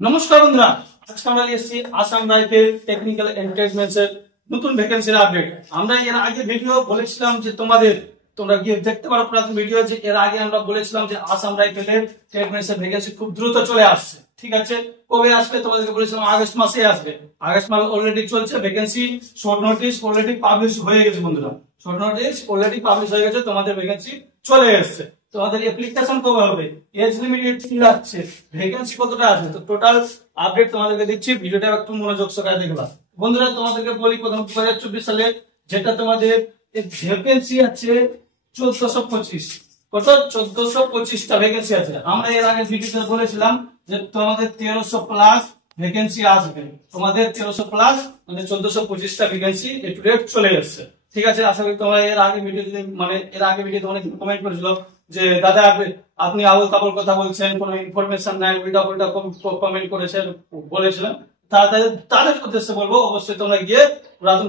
নমস্কার বন্ধুরা, আজকে আমরা এসেছি আসাম রাইফেল টেকনিক্যাল এন্ড ট্রেডমেন্স এর নতুন ভ্যাকেন্সির আপডেট। আমরা এর আগে ভিডিও বলেছিলাম যে তোমরা গিয়ে দেখতে পারো পুরাতন ভিডিও, যে এর আগে আমরা বলেছিলাম যে আসাম রাইফেলের ট্রেডমেন্স এর ভ্যাকেন্সি খুব দ্রুত চলে আসছে। ঠিক আছে, কবে আসবে তোমাদেরকে বলেছিলাম আগস্ট মাসে আসবে। আগস্ট মাস অলরেডি চলছে, vacancy short notice already publish হয়ে গেছে বন্ধুরা, শর্ট নোটিস অলরেডি পাবলিশ হয়ে গেছে, তোমাদের ভ্যাকেন্সি চলে এসেছে। তোমাদের অ্যাপ্লিকেশন কবে হবে, এজ লিমিট কি আছে, ভ্যাকেন্সি কতটা আছে, তো টোটাল আপডেট তোমাদেরকে দিচ্ছি। ভিডিওটা একটু মনোযোগ সহকারে দেখবা বন্ধুরা। তোমাদেরকে বলি প্রথম 2024 সালে যেটা তোমাদের ভ্যাকেন্সি আছে 1425, কত 1425টা ভ্যাকেন্সি আছে। আমরা এর আগে ভিডিওতে বলেছিলাম যে তোমাদের 1300 প্লাস ভ্যাকেন্সি আসবে, তোমাদের 1300 প্লাস মানে 1425টা ভ্যাকেন্সি এ টু ডেট চলে এসেছে। ঠিক আছে, আশা করি তোমরা এর আগে ভিডিওতে অনেক কমেন্ট করেছিল যে দাদা আপনি আবল তাবল কথা বলছেন, কোনো ইনফরমেশন নাই, উল্টা উল্টা কমেন্ট করেছেন বলেছিলেন। তাদের উদ্দেশ্যে বলবো অবশ্যই তোমরা গিয়ে পুরাতন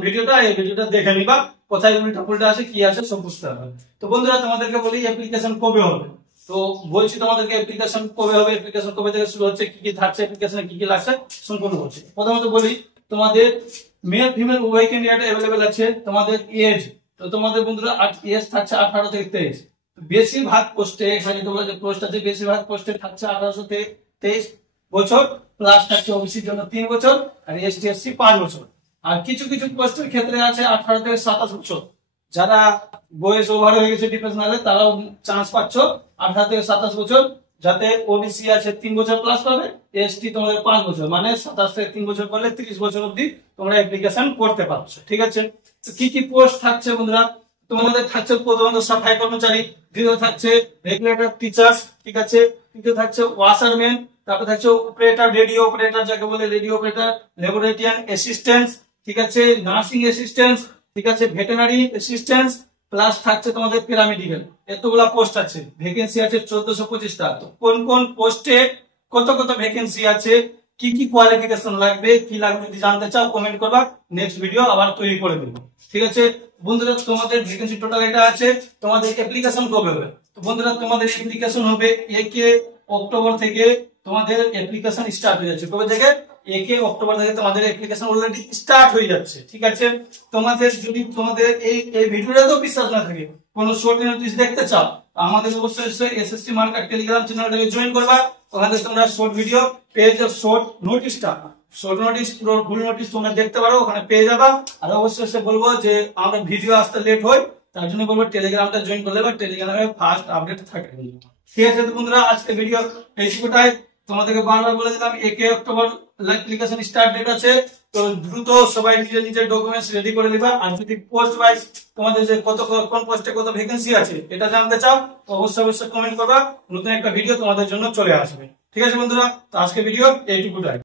এই ভিডিওটা দেখে নিবা, কোথায় উল্টা পুল্টা আছে কি আছে সব বুঝতে হবে। তো বন্ধুরা তোমাদেরকে বলি অ্যাপ্লিকেশন কবে হবে, তো বলছি তোমাদেরকে অ্যাপ্লিকেশন কবে হবে, অ্যাপ্লিকেশন কবে থেকে শুরু হচ্ছে, কি কি থাকছে অ্যাপ্লিকেশনে, কি কি লাগছে সম্পূর্ণ হচ্ছে। প্রথমত বলি তোমাদের মেল ফিমেল উভয় ক্যান্ডিডেট अवेलेबल আছে। তোমাদের এজ, তো তোমাদের বন্ধুরা এজ থাকছে 18 থেকে 23। বেশিরভাগ পোস্টে এখানে তোমরা যে পোস্ট আছে বেশিরভাগ পোস্টে থাকছে 18 থেকে 23 বছর, প্লাস থাকছে ওবিসির জন্য 3 বছর আর এসটি এসসি 5 বছর। আর কিছু কিছু পোস্টের ক্ষেত্রে আছে 18 থেকে 27 বছর। যারা বয়স ওভার হয়ে গেছে ডিফেন্সনালে তারাও চান্স পাচ্ছ 18 থেকে 27 বছর, যাতে ওবিসি আছে 3 বছর প্লাস পাবে, এসটি তোমাদের 5 বছর, মানে 27 থেকে 3 বছর করলে 30 বছর অবধি তোমরা অ্যাপ্লিকেশন করতে পারছো। ঠিক আছে, তো কি কি পোস্ট থাকছে বন্ধুরা, তোমাদের থাকছে প্রথমত সাফাই কর্মচারী, দ্বিতীয় থাকছে রেগুলেটর টিচার্স, ঠিক আছে, তৃতীয় থাকছে ওয়াশারম্যান, তারপর থাকছে অপারেটর, রেডিও অপারেটর যাকে বলে রেডিও অপারেটর, ল্যাবরেটরিয়ান অ্যাসিস্ট্যান্ট, ঠিক আছে, নার্সিং অ্যাসিস্ট্যান্ট, ঠিক আছে, ভেটেরিনারি অ্যাসিস্ট্যান্ট, প্লাস থাকছে তোমাদের প্যারামেডিক্যাল। এতগুলা পোস্ট আছে, ভ্যাকেন্সি আছে 1425টা। তো কোন কোন পোস্টে কত কত ভ্যাকেন্সি আছে, কি কি কোয়ালিফিকেশন লাগবে, কি লাগবে যদি জানতে চাও কমেন্ট করবা, নেক্সট ভিডিও আবার তৈরি করে দেবো। ঠিক আছে বন্ধুরা, তোমাদের ভ্যাকেন্সি টোটাল এটা আছে। তোমাদের অ্যাপ্লিকেশন কবে হবে, তো বন্ধুরা তোমাদের অ্যাপ্লিকেশন হবে 1 অক্টোবর থেকে। তোমাদের অ্যাপ্লিকেশন স্টার্ট হয়ে যাচ্ছে কবে থেকে, 1 অক্টোবর থেকে তোমাদের অ্যাপ্লিকেশন অলরেডি স্টার্ট হয়ে যাচ্ছে। ঠিক আছে, তোমাদের যদি তোমাদের এই ভিডিওটা তো বিশ্বাস না থাকে, কোনো শর্ট নোটিস দেখতে চাও, আমাদের অবশ্যই এসএসসি মার্কেট টেলিগ্রাম চ্যানেলটাকে জয়েন করবা। ওখানে তোমরা শর্ট ভিডিও পেয়ে যাও, শর্ট নোটিস পুরো ফুল নোটিস তোমরা দেখতে পারো, ওখানে পেয়ে যাবা। আর অবশ্যই বলবো যে আমরা ভিডিও আসতে লেট হয়, তার জন্য বলবো টেলিগ্রামটা জয়েন করলে বা টেলিগ্রামে ফার্স্ট আপডেট থাকে। ঠিক আছে তো বন্ধুরা, আজকে ভিডিও এইটুকুটাই। তোমাদেরকে বারবার বলে দিলাম 1 অক্টোবর অ্যাপ্লিকেশন স্টার্ট ডেট আছে, তো দ্রুত সবাই নিজের ডকুমেন্টস রেডি করে নিবা। আর যদি পোস্ট ওয়াইজ তোমাদের যে কোন পোস্টে কত ভ্যাকেন্সি আছে এটা জানতে চাও, তো অবশ্যই কমেন্ট করবা, নতুন একটা ভিডিও তোমাদের জন্য চলে আসবে। ঠিক আছে বন্ধুরা, তো আজকে ভিডিও এইটুকুটাই।